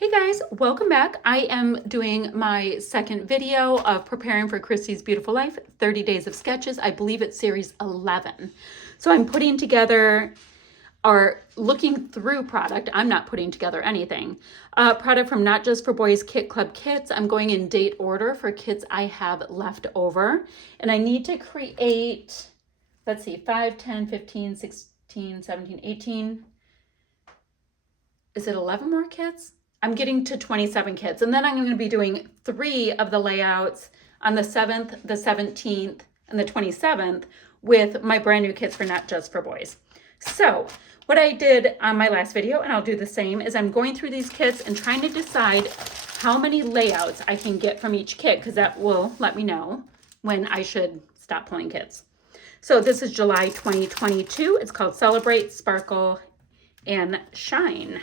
Hey guys, welcome back. I am doing my second video of preparing for Christy's Beautiful Life, 30 Days of Sketches. I believe it's series 11. So I'm putting together or looking through product. I'm not putting together anything. Product from Not Just for Boys Kit Club kits. I'm going in date order for kits I have left over. And I need to create, let's see, 5, 10, 15, 16, 17, 18. Is it 11 more kits? I'm getting to 27 kits, and then I'm going to be doing 3 of the layouts on the 7th, the 17th, and the 27th with my brand new kits for Not Just for Boys. So what I did on my last video, and I'll do the same, is I'm going through these kits and trying to decide how many layouts I can get from each kit, because that will let me know when I should stop pulling kits. So this is July 2022. It's called Celebrate, Sparkle, and Shine.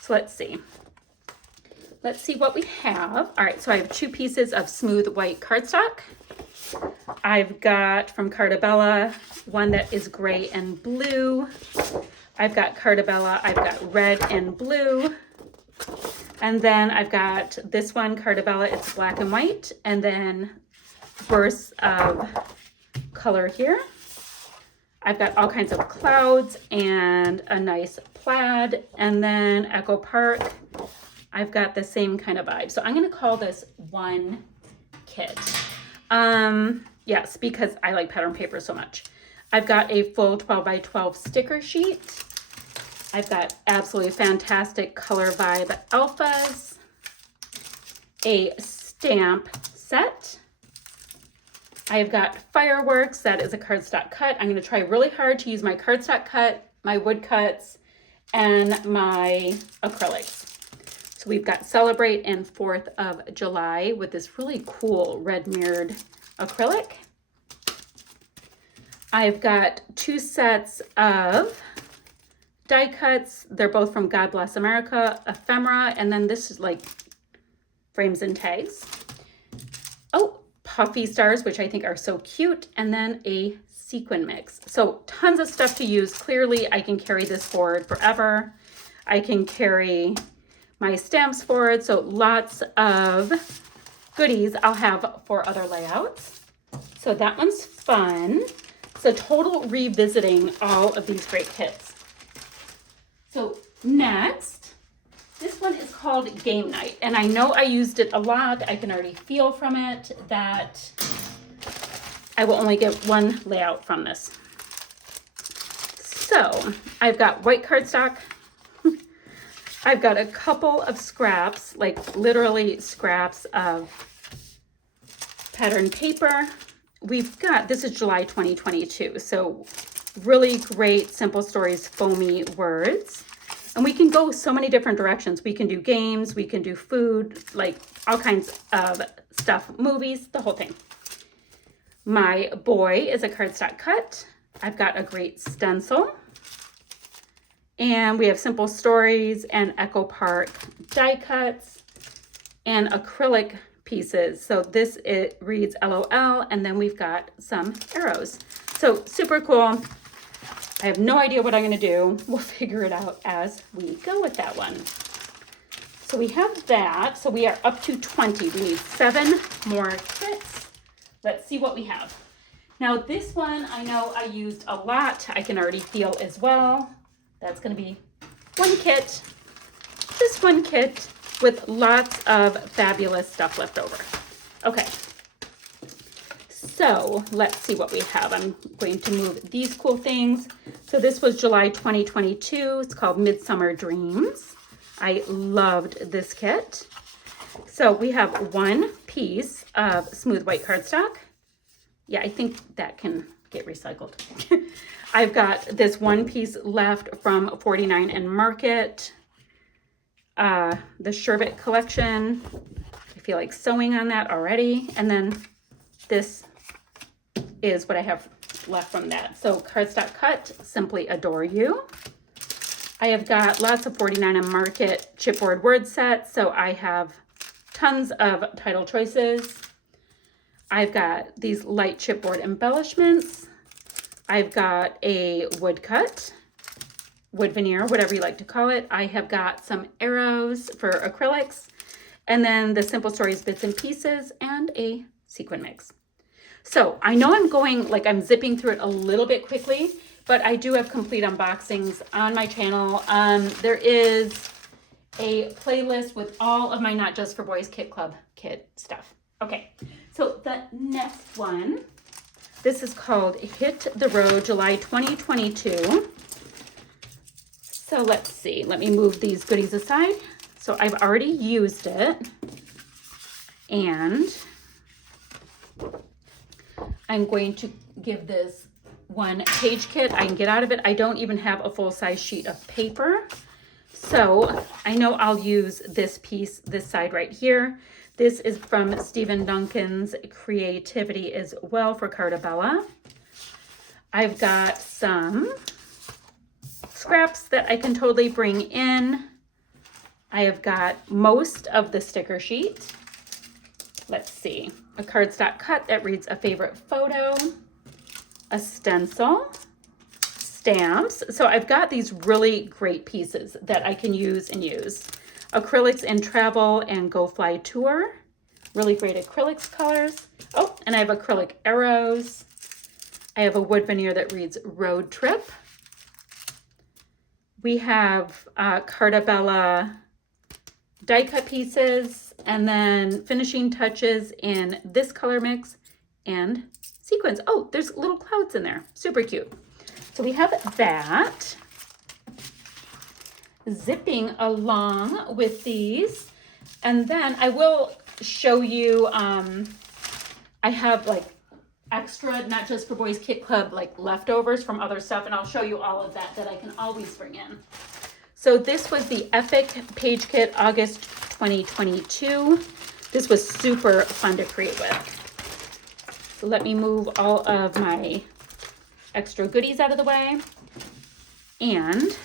So let's see. Let's see what we have. All right, so I have 2 pieces of smooth white cardstock. I've got from Cartabella one that is gray and blue. I've got Cartabella, I've got red and blue. And then I've got this one, Cartabella, it's black and white. And then bursts of color here. I've got all kinds of clouds and a nice plaid. And then Echo Park, I've got the same kind of vibe. So I'm going to call this one kit. Yes, because I like pattern paper so much. I've got a full 12 by 12 sticker sheet. I've got absolutely fantastic color vibe alphas. A stamp set. I've got fireworks. That is a cardstock cut. I'm going to try really hard to use my cardstock cut, my wood cuts, and my acrylics. So we've got Celebrate and 4th of July with this really cool red mirrored acrylic. I've got 2 sets of die cuts. They're both from God Bless America, Ephemera, and then this is like frames and tags. Oh, puffy stars, which I think are so cute, and then a sequin mix. So tons of stuff to use. Clearly, I can carry this forward forever. I can carry my stamps forward, so lots of goodies I'll have for other layouts. So that one's fun. It's a total revisiting all of these great kits. So next, this one is called Game Night, and I know I used it a lot. I can already feel from it that I will only get one layout from this. So I've got white cardstock. I've got a couple of scraps, like literally scraps of pattern paper. We've got, this is July 2022, so really great Simple Stories foamy words. And we can go so many different directions. We can do games, we can do food, like all kinds of stuff, movies, the whole thing. My boy is a cardstock cut. I've got a great stencil. And we have Simple Stories and Echo Park die cuts and acrylic pieces. So this, it reads LOL, and then we've got some arrows. So super cool. I have no idea what I'm going to do. We'll figure it out as we go with that one. So we have that. So we are up to 20. We need 7 more kits. Let's see what we have. Now this one, I know I used a lot. I can already feel as well. That's going to be one kit, just one kit with lots of fabulous stuff left over. Okay, so let's see what we have. I'm going to move these cool things. So this was July 2022. It's called Midsummer Dreams. I loved this kit. So we have 1 piece of smooth white cardstock. Yeah, I think that can get recycled. I've got this 1 piece left from 49 and Market, the Sherbet collection. I feel like sewing on that already. And then this is what I have left from that. So cardstock cut, Simply Adore You. I have got lots of 49 and Market chipboard word sets. So I have tons of title choices. I've got these light chipboard embellishments. I've got a woodcut. wood veneer, whatever you like to call it. I have got some arrows for acrylics, and then the Simple Stories bits and pieces, and a sequin mix. So I know I'm zipping through it a little bit quickly, but I do have complete unboxings on my channel. There is a playlist with all of my Not Just for Boys Kit Club kit stuff. Okay, so the next one, this is called Hit the Road July 2022. So let's see, let me move these goodies aside. So I've already used it, and I'm going to give this one page kit I can get out of it. I don't even have a full-size sheet of paper. So I know I'll use this piece, this side right here. This is from Stephen Duncan's Creativity as Well for Cartabella. I've got some scraps that I can totally bring in. I have got most of the sticker sheet. Let's see, a cardstock cut that reads a favorite photo, a stencil, stamps. So I've got these really great pieces that I can use and use. Acrylics in Travel and Go Fly Tour. Really great acrylics colors. Oh, and I have acrylic arrows. I have a wood veneer that reads Road Trip. We have Cartabella die cut pieces, and then finishing touches in this color mix and sequins. Oh, there's little clouds in there. Super cute. So we have that. Zipping along with these. And then I will show you, I have like extra Not Just for Boys Kit Club like leftovers from other stuff, and I'll show you all of that I can always bring in. So this was the Epic Page Kit August 2022. This was super fun to create with. So let me move all of my extra goodies out of the way. And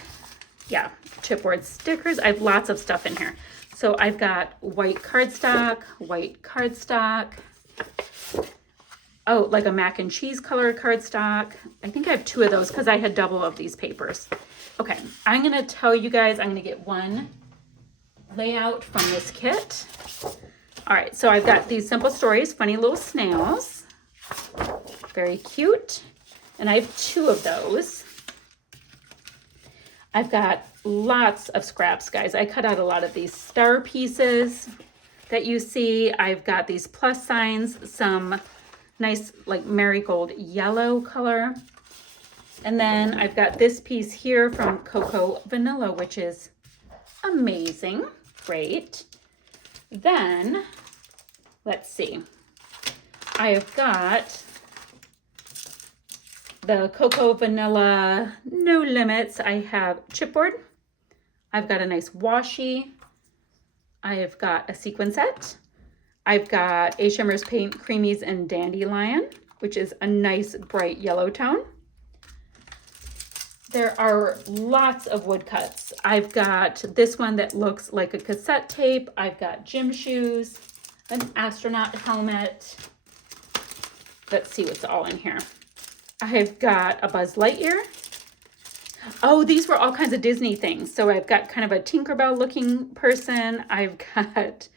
yeah, chipboard stickers. I have lots of stuff in here. So I've got white cardstock. Oh, like a mac and cheese color cardstock. I think I have 2 of those because I had double of these papers. Okay, I'm gonna tell you guys, I'm gonna get one layout from this kit. All right, so I've got these Simple Stories, funny little snails. Very cute. And I have 2 of those. I've got lots of scraps, guys. I cut out a lot of these star pieces that you see. I've got these plus signs, some nice like marigold yellow color. And then I've got this piece here from Cocoa Vanilla, which is amazing. Great. Then, let's see. I've got the Cocoa Vanilla No Limits. I have chipboard. I've got a nice washi. I've got a sequin set. I've got A Shimmer's Paint Creamies and Dandelion, which is a nice bright yellow tone. There are lots of wood cuts. I've got this one that looks like a cassette tape. I've got gym shoes, an astronaut helmet. Let's see what's all in here. I've got a Buzz Lightyear. Oh, these were all kinds of Disney things. So I've got kind of a Tinkerbell looking person. I've got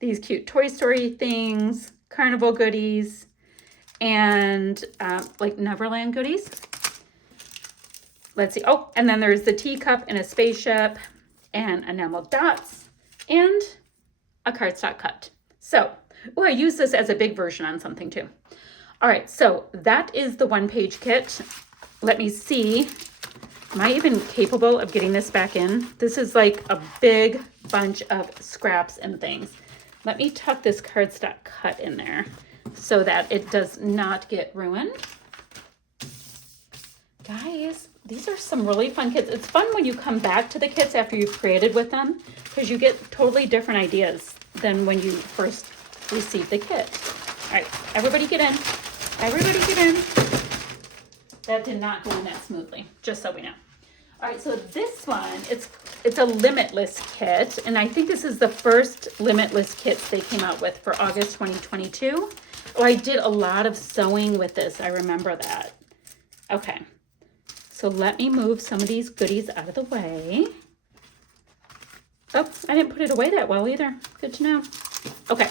these cute Toy Story things, Carnival goodies, and like Neverland goodies. Let's see. Oh, and then there's the teacup and a spaceship and enamel dots and a cardstock cut. So, oh, I use this as a big version on something too. All right, so that is the one-page kit. Let me see. Am I even capable of getting this back in? This is like a big bunch of scraps and things. Let me tuck this cardstock cut in there so that it does not get ruined. Guys, these are some really fun kits. It's fun when you come back to the kits after you've created with them because you get totally different ideas than when you first receive the kit. All right, everybody get in. Everybody get in. That did not go in that smoothly, just so we know. All right, so this one, it's a Limitless kit, and I think this is the first Limitless kits they came out with for August 2022. Oh, I did a lot of sewing with this. I remember that. Okay. So let me move some of these goodies out of the way. Oh, I didn't put it away that well either. Good to know. Okay.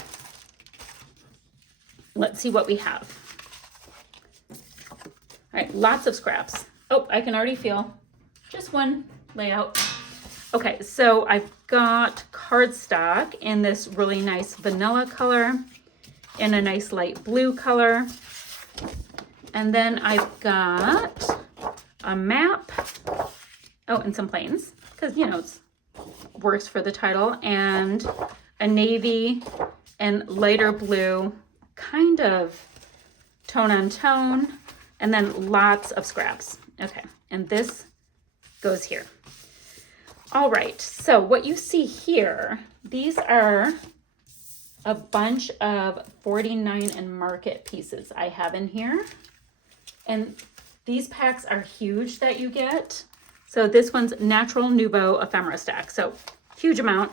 Let's see what we have. All right, lots of scraps. Oh, I can already feel just one layout. Okay, so I've got cardstock in this really nice vanilla color, in a nice light blue color. And then I've got a map. Oh, and some planes, because, you know, it works for the title. And a navy and lighter blue, kind of tone on tone. And then lots of scraps. Okay, and this goes here. All right, so what you see here, these are a bunch of 49 and Market pieces I have in here. And these packs are huge that you get. So this one's Natural Nouveau Ephemera Stack. So huge amount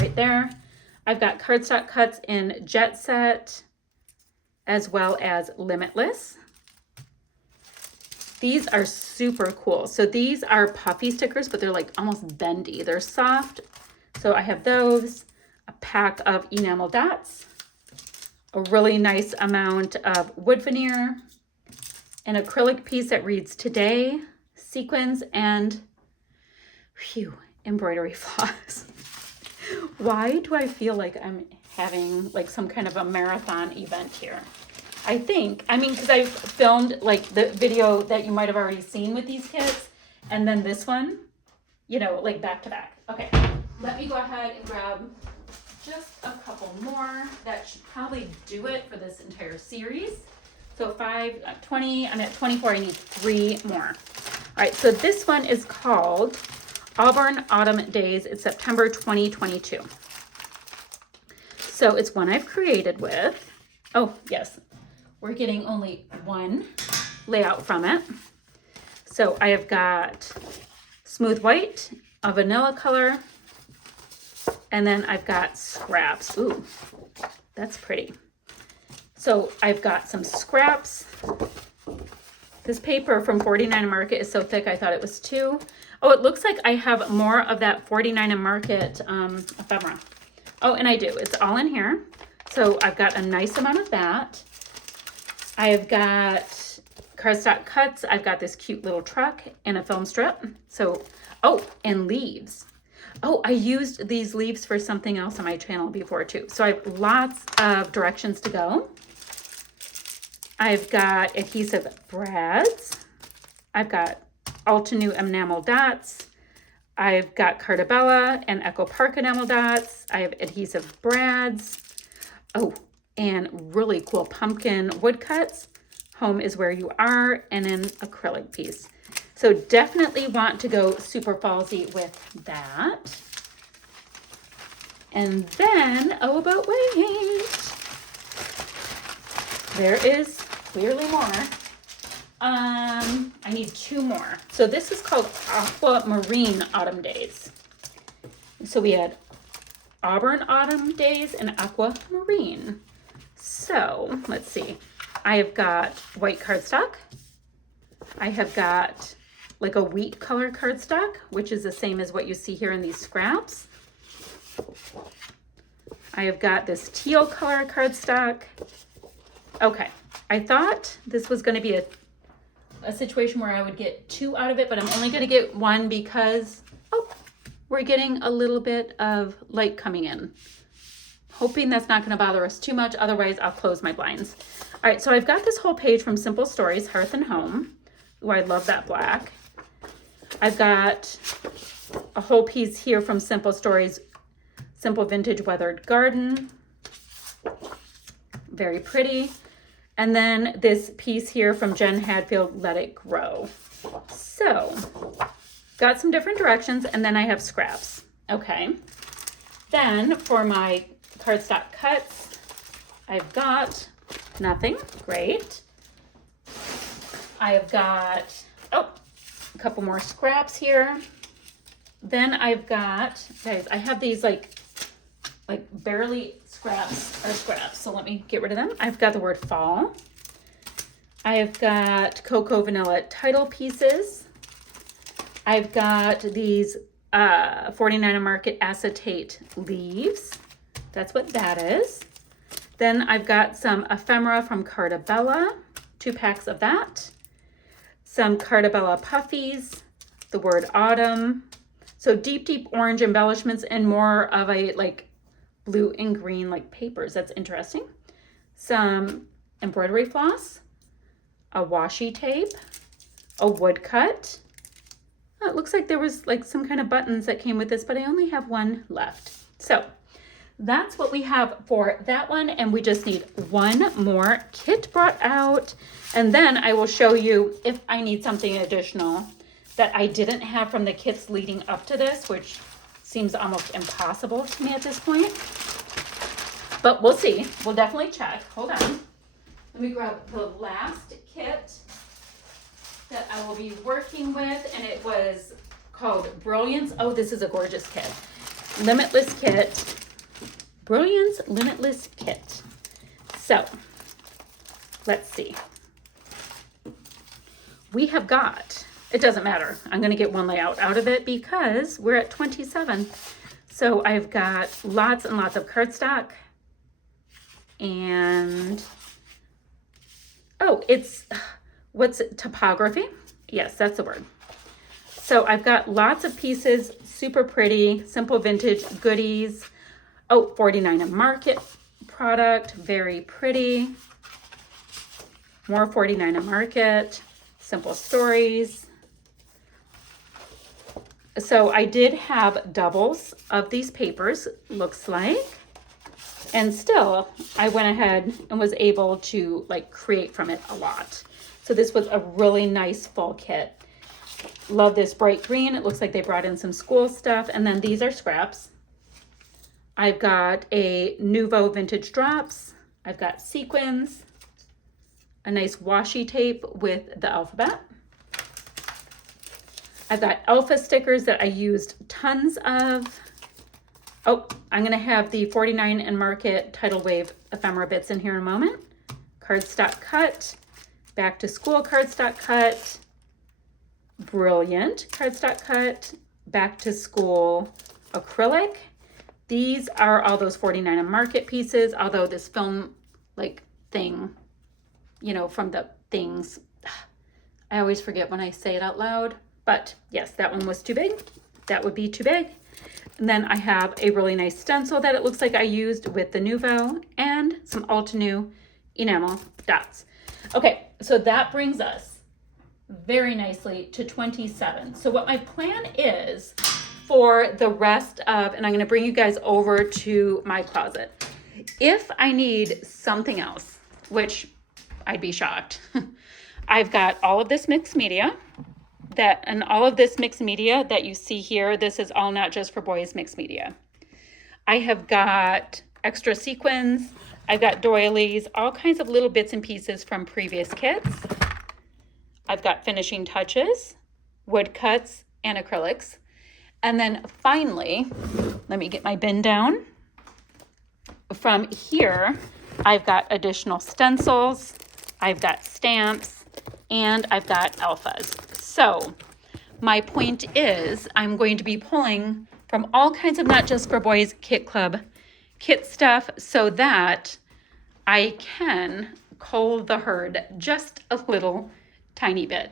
right there. I've got cardstock cuts in Jet Set as well as Limitless. These are super cool. So these are puffy stickers, but they're like almost bendy. They're soft. So I have those, a pack of enamel dots, a really nice amount of wood veneer, an acrylic piece that reads Today, sequins, and embroidery floss. Why do I feel like I'm having like some kind of a marathon event here? I mean, because I filmed like the video that you might have already seen with these kits, and then this one, you know, like back to back. Okay, let me go ahead and grab just a couple more. That should probably do it for this entire series. So 20, I'm at 24, I need 3 more. All right, so this one is called Auburn Autumn Days. It's September 2022. So it's one I've created with, oh yes, we're getting only one layout from it. So I have got smooth white, a vanilla color, and then I've got scraps. Ooh, that's pretty. So I've got some scraps. This paper from 49 Market is so thick, I thought it was 2. Oh, it looks like I have more of that 49 Market ephemera. Oh, and I do. It's all in here. So I've got a nice amount of that. I've got cardstock cuts. I've got this cute little truck and a film strip. So, oh, and leaves. Oh, I used these leaves for something else on my channel before too. So I have lots of directions to go. I've got adhesive brads. I've got Altenew enamel dots. I've got Cardabella and Echo Park enamel dots. I have adhesive brads. Oh, and really cool pumpkin woodcuts. Home is where you are, and an acrylic piece. So definitely want to go super fallsy with that. And then, oh, but wait, there is clearly more. I need 2 more. So this is called Aquamarine Autumn Days. So we had Auburn Autumn Days and Aquamarine. So let's see. I have got white cardstock. I have got like a wheat color cardstock, which is the same as what you see here in these scraps. I have got this teal color cardstock. Okay, I thought this was going to be a situation where I would get 2 out of it, but I'm only going to get 1 because, oh, we're getting a little bit of light coming in. Hoping that's not going to bother us too much. Otherwise, I'll close my blinds. All right, so I've got this whole page from Simple Stories, Hearth and Home. Ooh, I love that black. I've got a whole piece here from Simple Stories, Simple Vintage Weathered Garden. Very pretty. And then this piece here from Jen Hadfield, Let It Grow. So, got some different directions, and then I have scraps. Okay. Then for my cardstock cuts, I've got nothing. Great. I have got, oh, a couple more scraps here. Then I've got, guys, I have these like barely scraps. So let me get rid of them. I've got the word fall. I have got Cocoa Vanilla title pieces. I've got these 49 Market acetate leaves. That's what that is. Then I've got some ephemera from Carta Bella, 2 packs of that. Some Carta Bella puffies, the word autumn. So deep orange embellishments and more of a like blue and green like papers. That's interesting. Some embroidery floss, a washi tape, a woodcut. Oh, it looks like there was like some kind of buttons that came with this, but I only have one left. So that's what we have for that one. And we just need one more kit brought out. And then I will show you if I need something additional that I didn't have from the kits leading up to this, which seems almost impossible to me at this point. But we'll see. We'll definitely check. Hold on. Let me grab the last kit that I will be working with, and it was called Brilliance. Oh, this is a gorgeous kit. Limitless kit. Brilliance Limitless kit. So, let's see. We have got, it doesn't matter. I'm going to get one layout out of it because we're at 27. So I've got lots and lots of cardstock. And, oh, it's, what's it, typography? Yes, that's the word. So I've got lots of pieces, super pretty, simple vintage goodies. Oh, 49 Market product, very pretty. More 49 Market, simple stories. So I did have doubles of these papers, looks like. And still, I went ahead and was able to like create from it a lot. So this was a really nice fall kit. Love this bright green. It looks like they brought in some school stuff. And then these are scraps. I've got a Nuvo vintage drops. I've got sequins, a nice washi tape with the alphabet. I've got alpha stickers that I used tons of. Oh, I'm going to have the 49 Market Tidal Wave ephemera bits in here in a moment. Cardstock cut, back to school cardstock cut, Brilliant cardstock cut, back to school acrylic. These are all those 49 Market pieces, although this film like thing, you know, from the things, I always forget when I say it out loud, but yes, that one was too big. That would be too big. And then I have a really nice stencil that it looks like I used with the Nuvo and some Altenew enamel dots. Okay, so that brings us very nicely to 27. So what my plan is for the rest of, and I'm going to bring you guys over to my closet. If I need something else, which I'd be shocked, I've got all of this mixed media. And all of this mixed media that you see here, this is all Not Just for Boys mixed media. I have got extra sequins, I've got doilies, all kinds of little bits and pieces from previous kits. I've got finishing touches, woodcuts, and acrylics. And then finally, let me get my bin down. From here, I've got additional stencils, I've got stamps, and I've got alphas. So my point is I'm going to be pulling from all kinds of Not Just for Boys Kit Club kit stuff so that I can cull the herd just a little tiny bit.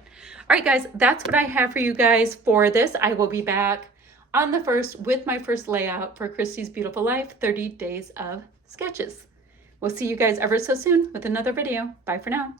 All right, guys, that's what I have for you guys for this. I will be back on the 1st with my first layout for Christy's Beautiful Life, 30 Days of Sketches. We'll see you guys ever so soon with another video. Bye for now.